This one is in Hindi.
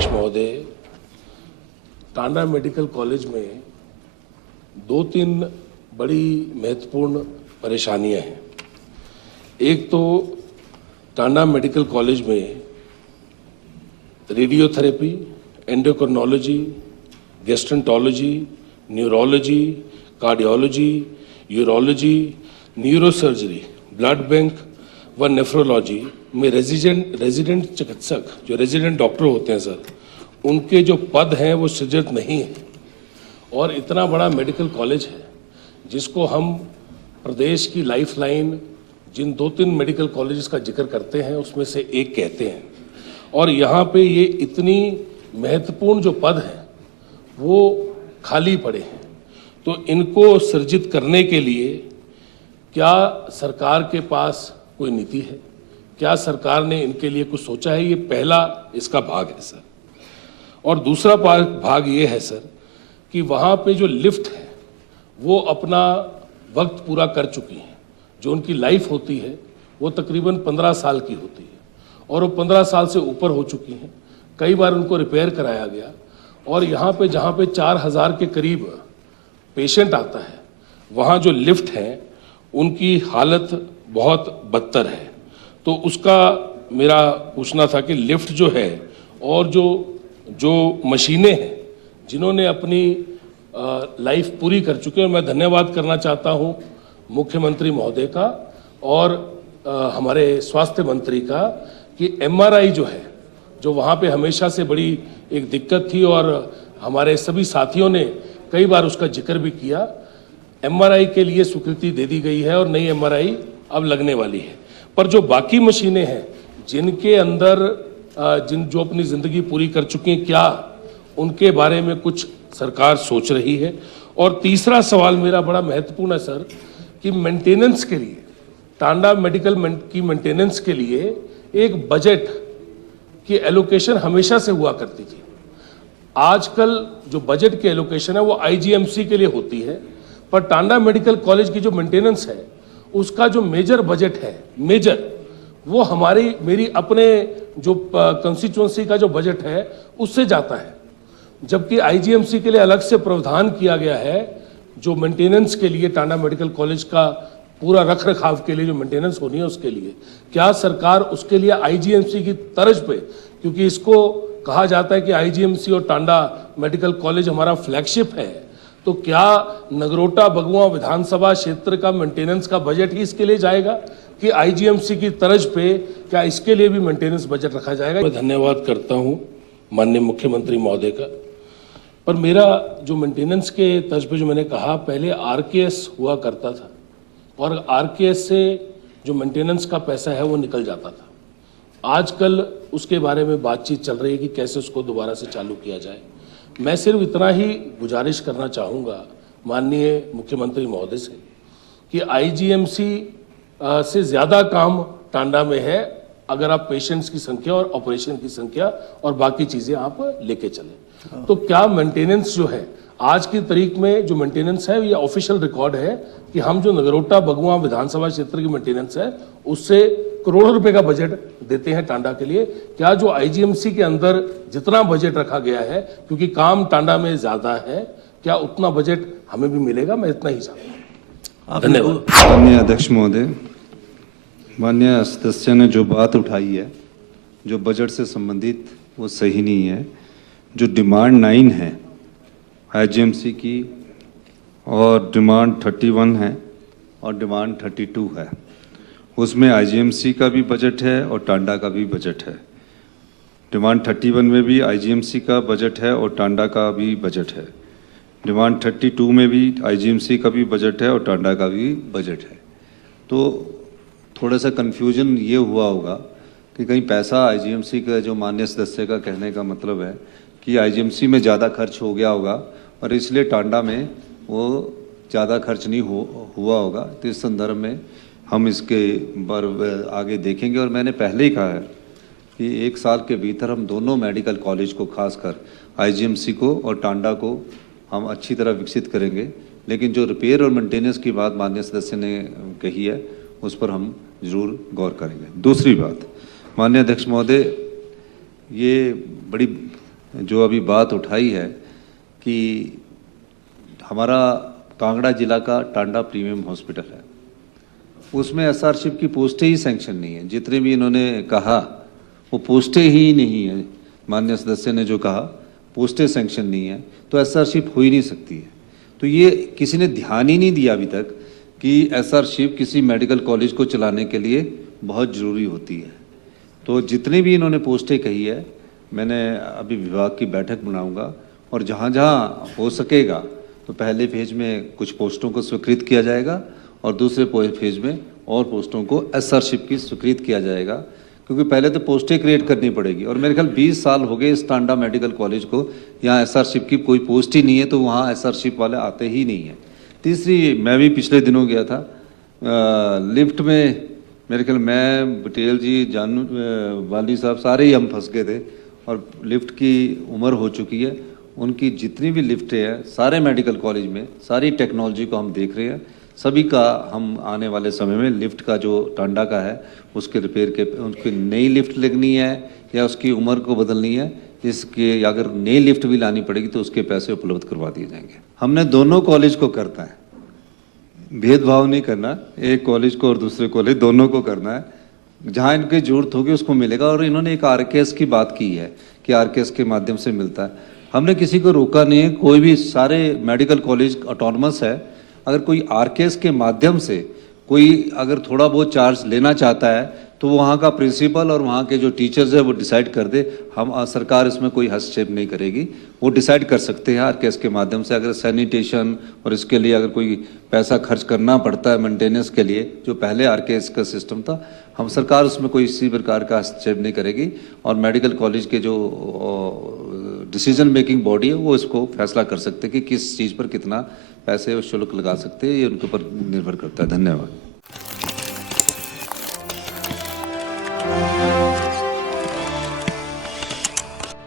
अध्यक्ष महोदय, टांडा मेडिकल कॉलेज में 2-3 बड़ी महत्वपूर्ण परेशानियां हैं। एक तो टांडा मेडिकल कॉलेज में radiotherapy, endocrinology, gastroenterology, neurology, cardiology, urology, neurosurgery, blood bank व नेफ्रोलॉजी में रेजिडेंट चिकित्सक, जो रेजिडेंट डॉक्टर होते हैं सर, उनके जो पद हैं वो सृजित नहीं है। और इतना बड़ा मेडिकल कॉलेज है जिसको हम प्रदेश की लाइफलाइन, जिन 2-3 मेडिकल कॉलेजेस का जिक्र करते हैं उसमें से एक कहते हैं, और यहाँ पे ये इतनी महत्वपूर्ण जो पद हैं वो खाली पड़े हैं। तो इनको सृजित करने के लिए क्या सरकार के पास कोई नीति है? क्या सरकार ने इनके लिए कुछ सोचा है? ये पहला इसका भाग है सर। और दूसरा भाग ये है सर कि वहाँ पे जो लिफ्ट है वो अपना वक्त पूरा कर चुकी हैं। जो उनकी लाइफ होती है वो तकरीबन 15 साल की होती है और वो 15 साल से ऊपर हो चुकी हैं। कई बार उनको रिपेयर कराया गया और यहाँ पे जहाँ पे 4000 के करीब पेशेंट आता है, वहाँ जो लिफ्ट हैं उनकी हालत बहुत बदतर है। तो उसका मेरा पूछना था कि लिफ्ट जो है और जो मशीनें हैं जिन्होंने अपनी लाइफ पूरी कर चुके हैं, मैं धन्यवाद करना चाहता हूं मुख्यमंत्री महोदय का और हमारे स्वास्थ्य मंत्री का कि एमआरआई जो है, जो वहाँ पे हमेशा से बड़ी एक दिक्कत थी और हमारे सभी साथियों ने कई बार उसका जिक्र भी किया, एमआरआई के लिए स्वीकृति दे दी गई है और नई एमआरआई अब लगने वाली है। पर जो बाकी मशीनें हैं जिनके अंदर जो अपनी ज़िंदगी पूरी कर चुकी हैं, क्या उनके बारे में कुछ सरकार सोच रही है? और तीसरा सवाल मेरा बड़ा महत्वपूर्ण है सर कि मेंटेनेंस के लिए, टांडा मेडिकल की मेंटेनेंस के लिए एक बजट की एलोकेशन हमेशा से हुआ करती थी। आजकल जो बजट की एलोकेशन है वो आईजीएमसी के लिए होती है, पर टांडा मेडिकल कॉलेज की जो मेंटेनेंस है उसका जो मेजर बजट है, वो मेरी अपने जो कंस्टिट्यूंसी का जो बजट है उससे जाता है। जबकि आईजीएमसी के लिए अलग से प्रावधान किया गया है जो मेंटेनेंस के लिए, टांडा मेडिकल कॉलेज का पूरा रख रखाव के लिए जो मेंटेनेंस होनी है उसके लिए, क्या सरकार उसके लिए आईजीएमसी की तर्ज पे, क्योंकि इसको कहा जाता है कि आईजीएमसी और टांडा मेडिकल कॉलेज हमारा फ्लैगशिप है, तो क्या नगरोटा बगुआ विधानसभा क्षेत्र का मेंटेनेंस का बजट ही इसके लिए जाएगा कि आईजीएमसी की तर्ज पे क्या इसके लिए भी मेंटेनेंस बजट रखा जाएगा? मैं धन्यवाद करता हूं माननीय मुख्यमंत्री महोदय का। पर मेरा जो मेंटेनेंस के तर्ज पे जो मैंने कहा, पहले आरकेएस हुआ करता था और आरकेएस से जो मेंटेनेंस का पैसा है वो निकल जाता था। आजकल उसके बारे में बातचीत चल रही है कि कैसे उसको दोबारा से चालू किया जाए। मैं सिर्फ इतना ही गुजारिश करना चाहूँगा माननीय मुख्यमंत्री महोदय से कि आईजीएमसी से ज़्यादा काम टांडा में है अगर आप पेशेंट्स की संख्या और ऑपरेशन की संख्या और बाकी चीज़ें आप लेके चलें। तो क्या मेंटेनेंस जो है आज की तारीख में जो मेंटेनेंस है, ये ऑफिशियल रिकॉर्ड है कि हम जो नगरोटा बगुआ विधानसभा क्षेत्र की मेंटेनेंस है उससे करोड़ों रुपए का बजट देते हैं टांडा के लिए। क्या जो आईजीएमसी के अंदर जितना बजट रखा गया है, क्योंकि काम टांडा में ज्यादा है, क्या उतना बजट हमें भी मिलेगा? मैं इतना ही चाहता हूँ। धन्यवाद। माननीय अध्यक्ष महोदय, माननीय सदस्य ने जो बात उठाई है जो बजट से संबंधित, वो सही नहीं है। जो डिमांड 9 है आईजीएमसी की और डिमांड 31 है और डिमांड 32 है, उसमें आईजीएमसी का भी बजट है और टांडा का भी बजट है। डिमांड 31 में भी आईजीएमसी का बजट है और टांडा का भी बजट है। डिमांड 32 में भी आईजीएमसी का भी बजट है और टांडा का भी बजट है। तो थोड़ा सा कन्फ्यूजन ये हुआ होगा कि कहीं पैसा आईजीएमसी का, जो माननीय सदस्य का कहने का मतलब है कि आईजीएमसी में ज़्यादा खर्च हो गया होगा और इसलिए टांडा में वो ज़्यादा खर्च नहीं हुआ होगा। तो इस संदर्भ में हम इसके पर आगे देखेंगे और मैंने पहले ही कहा है कि 1 साल के भीतर हम दोनों मेडिकल कॉलेज को, खासकर आईजीएमसी को और टांडा को, हम अच्छी तरह विकसित करेंगे। लेकिन जो रिपेयर और मेंटेनेंस की बात माननीय सदस्य ने कही है उस पर हम जरूर गौर करेंगे। दूसरी बात, माननीय अध्यक्ष महोदय, ये बड़ी जो अभी बात उठाई है कि हमारा कांगड़ा जिला का टांडा प्रीमियम हॉस्पिटल है, उसमें एसआरशिप की पोस्टें ही सैंक्शन नहीं है। जितने भी इन्होंने कहा वो पोस्टें ही नहीं है। माननीय सदस्य ने जो कहा पोस्टें सैंक्शन नहीं है तो एसआरशिप हो ही नहीं सकती है। तो ये किसी ने ध्यान ही नहीं दिया अभी तक कि एसआरशिप किसी मेडिकल कॉलेज को चलाने के लिए बहुत ज़रूरी होती है। तो जितनी भी इन्होंने पोस्टें कही है, मैंने अभी विभाग की बैठक बनाऊंगा और जहाँ जहाँ हो सकेगा तो पहले फेज में कुछ पोस्टों को स्वीकृत किया जाएगा और दूसरे फेज में और पोस्टों को एसआरशिप की स्वीकृत किया जाएगा, क्योंकि पहले तो पोस्टें क्रिएट करनी पड़ेगी। और मेरे ख्याल 20 साल हो गए इस टांडा मेडिकल कॉलेज को, यहाँ एसआरशिप की कोई पोस्ट ही नहीं है, तो वहाँ एसआरशिप वाले आते ही नहीं है। तीसरी, मैं भी पिछले दिनों गया था लिफ्ट में, मेरे ख्याल मैं, पटेल जी, जानू वाली साहब, सारे ही हम फंस गए थे और लिफ्ट की उम्र हो चुकी है। उनकी जितनी भी लिफ्टें हैं सारे मेडिकल कॉलेज में, सारी टेक्नोलॉजी को हम देख रहे हैं, सभी का हम आने वाले समय में लिफ्ट का जो टांडा का है उसके रिपेयर के, उनकी नई लिफ्ट लगनी है या उसकी उम्र को बदलनी है, इसके अगर नई लिफ्ट भी लानी पड़ेगी तो उसके पैसे उपलब्ध करवा दिए जाएंगे। हमने दोनों कॉलेज को करना है, भेदभाव नहीं करना, एक कॉलेज को और दूसरे कॉलेज दोनों को करना है। जहाँ इनकी जरूरत होगी उसको मिलेगा। और इन्होंने एक आरकेएस की बात की है कि आरकेएस के माध्यम से मिलता है। हमने किसी को रोका नहीं है, कोई भी, सारे मेडिकल कॉलेज ऑटोनमस है। अगर कोई आरकेएस के माध्यम से कोई अगर थोड़ा बहुत चार्ज लेना चाहता है तो वहाँ का प्रिंसिपल और वहाँ के जो टीचर्स है वो डिसाइड कर दे। हम सरकार इसमें कोई हस्तक्षेप नहीं करेगी, वो डिसाइड कर सकते हैं आरकेएस के माध्यम से। अगर सैनिटेशन और इसके लिए अगर कोई पैसा खर्च करना पड़ता है मेंटेनेंस के लिए, जो पहले आरकेएस का सिस्टम था, हम सरकार उसमें कोई इसी प्रकार का हस्तक्षेप नहीं करेगी। और मेडिकल कॉलेज के जो डिसीजन मेकिंग बॉडी है वो इसको फैसला कर सकते हैं कि किस चीज़ पर कितना पैसे शुल्क लगा सकते हैं, ये उनके ऊपर निर्भर करता है। धन्यवाद।